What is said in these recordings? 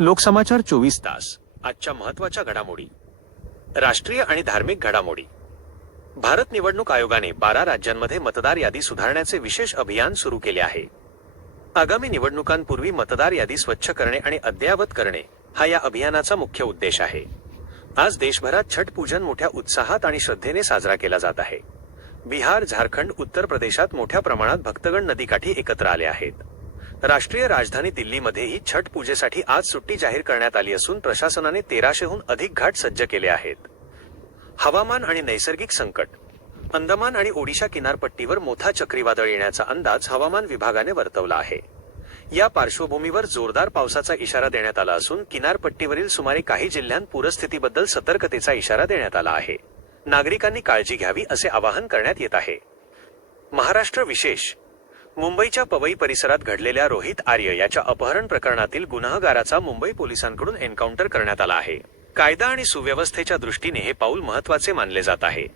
लोकसमाचार चोवीस तास. आजच्या महत्त्वाच्या घडामोडी. राष्ट्रीय आणि धार्मिक घडामोडी. भारत निवडणूक आयोगाने बारा राज्यांमध्ये मतदार यादी सुधारण्याचे विशेष अभियान सुरू केले आहे. आगामी निवडणुकांपूर्वी मतदार यादी स्वच्छ करणे आणि अद्ययावत करणे हा या अभियानाचा मुख्य उद्देश आहे. आज देशभरात छठ पूजन मोठ्या उत्साहात आणि श्रद्धेने साजरा केला जात आहे. बिहार झारखंड उत्तर प्रदेशात मोठ्या प्रमाणात भक्तगण नदीकाठी एकत्र आले आहेत. राष्ट्रीय राजधानी दिल्लीमध्येही छठ पूजेसाठी आज सुट्टी जाहीर करण्यात आली असून प्रशासनाने तेराशेहून अधिक घाट सज्ज केले आहेत. हवामान आणि नैसर्गिक संकट. अंदमान आणि ओडिशा किनारपट्टीवर मोठा चक्रीवादळ येण्याचा अंदाज हवामान विभागाने वर्तवला आहे. या पार्श्वभूमीवर जोरदार पावसाचा इशारा देण्यात आला असून किनारपट्टीवरील सुमारे काही जिल्ह्यांत पूरस्थितीबद्दल सतर्कतेचा इशारा देण्यात आला आहे. नागरिकांनी काळजी घ्यावी असे आवाहन करण्यात येत आहे. महाराष्ट्र विशेष. मुंबईच्या पवई परिसरात घडलेल्या रोहित आर्य याच्या अपहरण प्रकरणातील गुन्हगाराचा मुंबई पोलिसांकडून एन्काउंटर करण्यात आला आहे. कायदा आणि सुव्यवस्थेच्या दृष्टीने हे पाऊल महत्त्वाचे मानले जात आहे.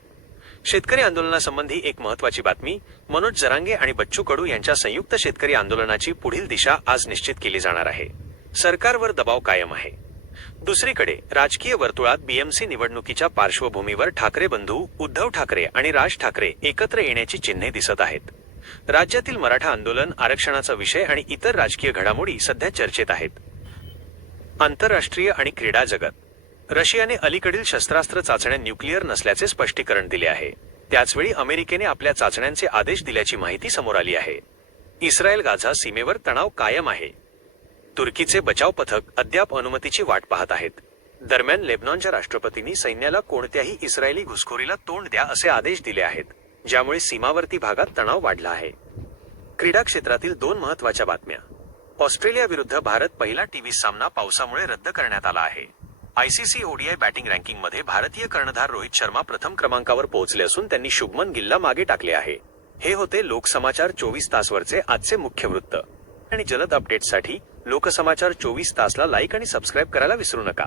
शेतकरी आंदोलनासंबंधी एक महत्वाची बातमी मनोज जरांगे आणि बच्चू कडू यांच्या संयुक्त शेतकरी आंदोलनाची पुढील दिशा आज निश्चित केली जाणार आहे. सरकारवर दबाव कायम आहे. दुसरीकडे राजकीय वर्तुळात बीएमसी निवडणुकीच्या पार्श्वभूमीवर ठाकरे बंधू उद्धव ठाकरे आणि राज ठाकरे एकत्र येण्याची चिन्हे दिसत आहेत. राज्यातील मराठा आंदोलन आरक्षणाचा विषय आणि इतर राजकीय घडामोडी सध्या चर्चेत आहेत. आंतरराष्ट्रीय आणि क्रीडा जगत. रशियाने अलीकडील शस्त्रास्त्र चाचण्या न्यूक्लिअर नसल्याचे स्पष्टीकरण दिले आहे. त्याचवेळी अमेरिकेने आपल्या चाचण्यांचे आदेश दिल्याची माहिती समोर आली आहे. इस्रायल गाझा सीमेवर तणाव कायम आहे. तुर्कीचे बचाव पथक अद्याप अनुमतीची वाट पाहत आहेत. दरम्यान लेबनॉनच्या राष्ट्रपतींनी सैन्याला कोणत्याही इस्रायली घुसखोरीला तोंड द्या असे आदेश दिले आहेत. ज्यामुळे सीमावर्ती भागात तणाव वाढला आहे. क्रीडा क्षेत्रातील दोन महत्त्वाच्या बातम्या. ऑस्ट्रेलिया विरुद्ध भारत पहिला टीव्ही सामना पावसामुळे रद्द करण्यात आला आहे. आयसीसी ओडीआय बॅटिंग रँकिंगमध्ये भारतीय कर्णधार रोहित शर्मा प्रथम क्रमांकावर पोहोचले असून त्यांनी शुभमन गिलला मागे टाकले आहे. हे होते लोकसमाचार चोवीस तासवरचे आजचे मुख्य वृत्त. आणि जलद अपडेटसाठी लोकसमाचार चोवीस तासला लाईक आणि सबस्क्राईब करायला विसरू नका.